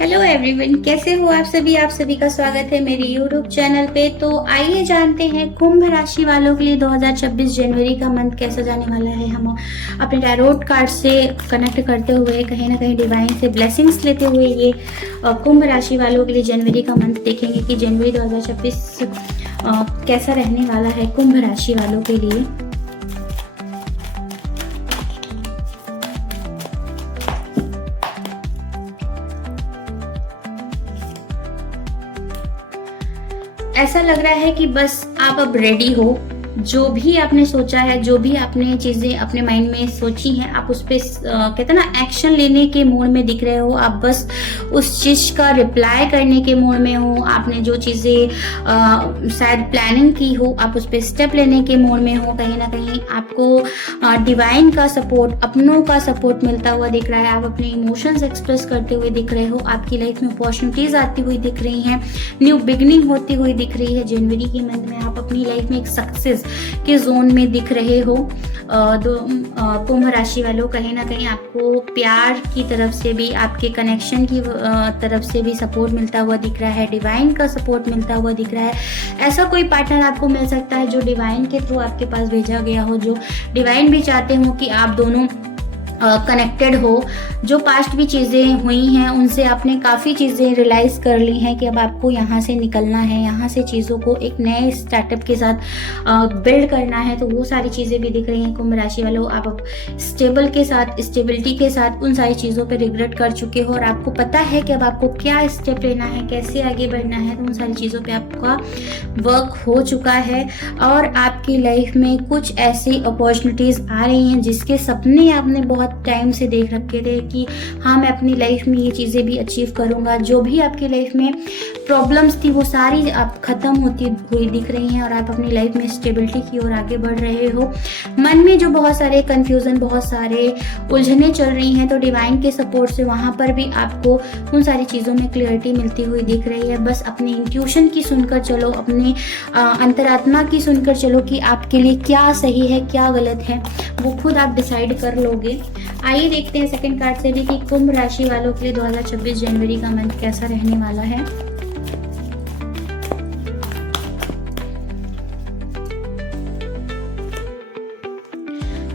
Hello everyone, कैसे हो आप सभी। आप सभी का स्वागत है मेरे यूट्यूब चैनल पे। तो आइए जानते हैं कुंभ राशि वालों के लिए 2026 जनवरी का मंथ कैसा जाने वाला है। हम अपने टैरोट कार्ड से कनेक्ट करते हुए कहीं ना कहीं डिवाइन से ब्लेसिंग्स लेते हुए ये कुंभ राशि वालों के लिए जनवरी का मंथ देखेंगे कि जनवरी 2026 कैसा रहने वाला है कुंभ राशि वालों के लिए। ऐसा लग रहा है कि बस आप अब रेडी हो। जो भी आपने सोचा है, जो भी आपने चीजें अपने माइंड में सोची हैं, आप उस पे कहते ना एक्शन लेने के मूड में दिख रहे हो। आप बस उस चीज का रिप्लाई करने के मूड में हो। आपने जो चीजें शायद प्लानिंग की हो, आप उस पे स्टेप लेने के मूड में हो। कहीं ना कहीं आपको डिवाइन का सपोर्ट, अपनों का सपोर्ट मिलता हुआ दिख रहा है। आप अपने इमोशंस एक्सप्रेस करते हुए दिख रहे हो। आपकी लाइफ में अपॉर्चुनिटीज आती हुई दिख रही हैं, न्यू बिगनिंग होती हुई दिख रही है। जनवरी के मंथ में आप अपनी लाइफ में एक सक्सेस के जोन में दिख रहे हो। कुंभ राशि वालों, कहीं ना कहीं आपको प्यार की तरफ से भी, आपके कनेक्शन की तरफ से भी सपोर्ट मिलता हुआ दिख रहा है। डिवाइन का सपोर्ट मिलता हुआ दिख रहा है। ऐसा कोई पार्टनर आपको मिल सकता है जो डिवाइन के थ्रू आपके पास भेजा गया हो, जो डिवाइन भी चाहते हो कि आप दोनों कनेक्टेड हो। जो पास्ट भी चीज़ें हुई हैं उनसे आपने काफ़ी चीज़ें रियलाइज़ कर ली हैं कि अब आपको यहाँ से निकलना है, यहाँ से चीज़ों को एक नए स्टार्टअप के साथ बिल्ड करना है। तो वो सारी चीज़ें भी दिख रही हैं कुंभ राशि वालों। आप अब स्टेबिलिटी के साथ उन सारी चीज़ों पे रिग्रेट कर चुके हो और आपको पता है कि अब आपको क्या स्टेप लेना है, कैसे आगे बढ़ना है। तो उन सारी चीज़ों पे आपका वर्क हो चुका है और आपकी लाइफ में कुछ ऐसी अपॉर्चुनिटीज़ आ रही हैं जिसके सपने आपने बहुत टाइम से देख रखे थे कि हाँ, मैं अपनी लाइफ में ये चीज़ें भी अचीव करूँगा। जो भी आपकी लाइफ में प्रॉब्लम्स थी वो सारी आप ख़त्म होती हुई दिख रही हैं और आप अपनी लाइफ में स्टेबिलिटी की ओर आगे बढ़ रहे हो। मन में जो बहुत सारे कन्फ्यूज़न, बहुत सारे उलझने चल रही हैं, तो डिवाइन के सपोर्ट से वहाँ पर भी आपको उन सारी चीज़ों में क्लियरिटी मिलती हुई दिख रही है। बस अपनी इंट्यूशन की सुनकर चलो, अपने अंतरात्मा की सुनकर चलो कि आपके लिए क्या सही है, क्या गलत है, वो खुद आप डिसाइड कर लोगे। आइए देखते हैं सेकंड कार्ड से भी कि कुंभ राशि वालों के लिए 2026 जनवरी का मंथ कैसा रहने वाला है।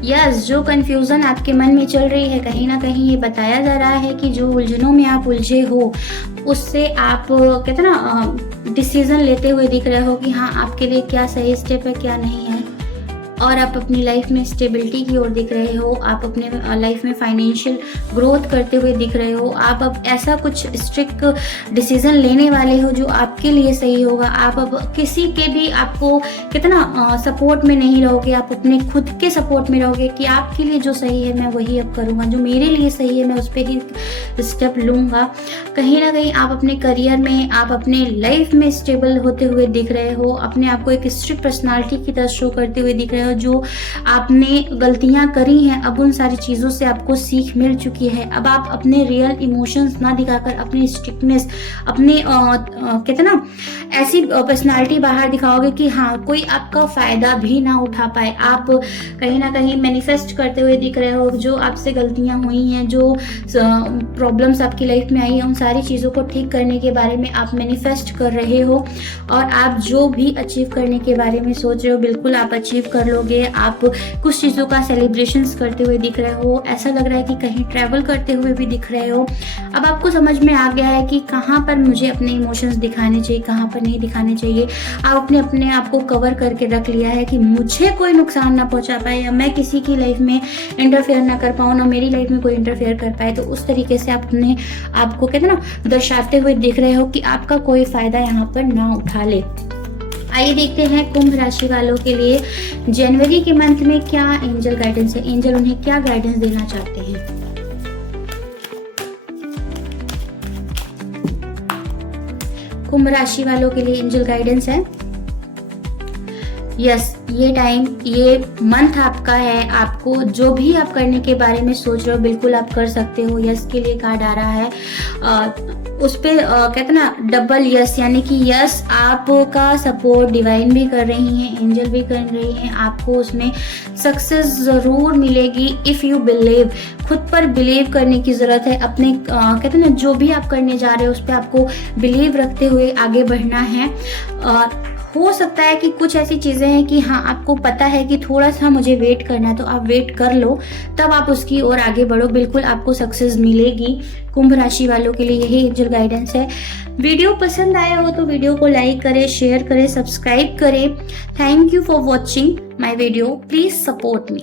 यस, जो कंफ्यूजन आपके मन में चल रही है, कहीं ना कहीं ये बताया जा रहा है कि जो उलझनों में आप उलझे हो उससे आप कहते ना डिसीजन लेते हुए दिख रहे हो कि हाँ, आपके लिए क्या सही स्टेप है, क्या नहीं है। और आप अपनी लाइफ में स्टेबिलिटी की ओर दिख रहे हो। आप अपने लाइफ में फाइनेंशियल ग्रोथ करते हुए दिख रहे हो। आप अब ऐसा कुछ स्ट्रिक्ट डिसीजन लेने वाले हो जो आपके लिए सही होगा। आप अब किसी के भी आपको कितना सपोर्ट में नहीं रहोगे, आप अपने खुद के सपोर्ट में रहोगे कि आपके लिए जो सही है मैं वही अब करूँगा, जो मेरे लिए सही है मैं उस पर ही स्टेप लूँगा। कहीं ना कहीं आप अपने करियर में, आप अपने लाइफ में स्टेबल होते हुए दिख रहे हो। अपने आप को एक स्ट्रिक्ट पर्सनालिटी की तरह शो करते हुए दिख रहे हो। जो आपने गलतियां करी हैं, अब उन सारी चीज़ों से आपको सीख मिल चुकी है। अब आप अपने रियल इमोशंस ना दिखाकर अपनी स्ट्रिक्टनेस, अपने कहते ना ऐसी पर्सनालिटी बाहर दिखाओगे कि हाँ, कोई आपका फ़ायदा भी ना उठा पाए। आप कहीं ना कहीं मैनिफेस्ट करते हुए दिख रहे हो। जो आपसे गलतियां हुई हैं, जो प्रॉब्लम्स आपकी लाइफ में आई हैं, उन सारी चीज़ों को ठीक करने के बारे में आप मैनिफेस्ट कर रहे हो। और आप जो भी अचीव करने के बारे में सोच रहे हो, बिल्कुल आप अचीव कर लोगे। आप कुछ चीज़ों का सेलिब्रेशंस करते हुए दिख रहे हो। ऐसा लग रहा है कि कहीं ट्रैवल करते हुए भी दिख रहे हो। अब आपको समझ में आ गया है कि कहाँ पर मुझे अपने इमोशंस दिखाने चाहिए, कहाँ पर नहीं दिखाने चाहिए। आप अपने आप को कवर करके रख लिया है कि मुझे कोई नुकसान ना पहुँचा पाए, या मैं किसी की लाइफ में इंटरफेयर ना कर पाऊँ, ना मेरी लाइफ में कोई इंटरफेयर कर पाए। तो उस तरीके से आप अपने आपको कहते ना दर्शाते हुए दिख रहे हो कि आपका कोई फ़ायदा यहाँ पर ना उठा ले। आइए देखते हैं कुंभ राशि वालों के लिए जनवरी के मंथ में क्या एंजल गाइडेंस है। एंजल उन्हें क्या गाइडेंस देना चाहते हैं। कुंभ राशि वालों के लिए एंजल गाइडेंस है यस, ये टाइम, ये मंथ आपका है। आपको जो भी आप करने के बारे में सोच रहे हो बिल्कुल आप कर सकते हो। यस के लिए कार्ड आ रहा है, उस पे कहते हैं ना डबल यस, यानी कि यस आपका सपोर्ट डिवाइन भी कर रही हैं, एंजल भी कर रही हैं, आपको उसमें सक्सेस ज़रूर मिलेगी इफ़ यू बिलीव। खुद पर बिलीव करने की ज़रूरत है, अपने कहते हैं ना जो भी आप करने जा रहे हो उस पर आपको बिलीव रखते हुए आगे बढ़ना है। हो सकता है कि कुछ ऐसी चीज़ें हैं कि हाँ आपको पता है कि थोड़ा सा मुझे वेट करना है, तो आप वेट कर लो, तब आप उसकी ओर आगे बढ़ो, बिल्कुल आपको सक्सेस मिलेगी। कुंभ राशि वालों के लिए यही एंजल गाइडेंस है। वीडियो पसंद आया हो तो वीडियो को लाइक करें, शेयर करें, सब्सक्राइब करें। Thank you for watching my video, please support me.